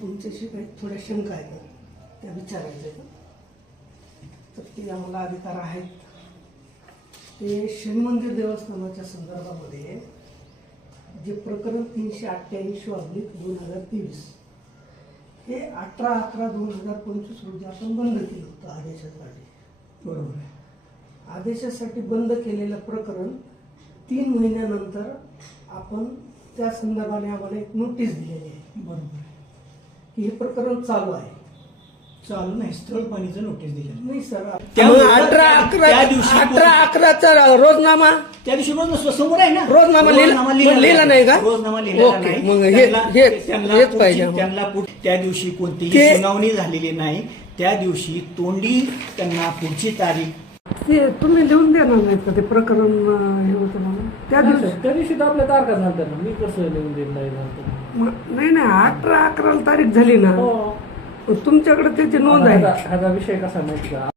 तुमच्याशी काही थोड्या शंका आहेत त्या विचारायच्या आहेत. तर ते आम्हाला अधिकार आहेत. ते शनी मंदिर देवस्थानाच्या संदर्भामध्ये जे प्रकरण 388/2023 हे 18/11/2025 रोजी आपण बंद केलं होतं आदेशासाठी. बरोबर आहे. आदेशासाठी बंद केलेलं प्रकरण 3 महिन्यानंतर आपण त्या संदर्भाने आम्हाला एक नोटीस दिलेली आहे बरोबर आहे. की हे प्रकरण चालू आहे. चालू नाही, स्थळ पाणीचं नोटीस दिलं नाही सर, त्यामुळे 18/11चा रोजनामा त्या दिवशी रोज समोर आहे ना, रोजनामा लिहिला नाही का? रोजनामा लिहिलेला ओके, नाही. मग त्यांना हेच पाहिजे. त्या दिवशी कोणतीही सुनावणी झालेली नाही. त्या दिवशी तोंडी त्यांना पुढची तारीख ते तुम्ही लिहून देणार नाहीत का ते प्रकरण हे होतं म्हणून त्या दिवशी? त्या दिवशी तर आपल्या तारखा झाल्या ना, मी कसं लिहून देत नाही झालं. नाही 18/11 तारीख झाली ना, हो, तुमच्याकडे त्याची नोंद आहे. ह्याचा विषय कसा माहिती का,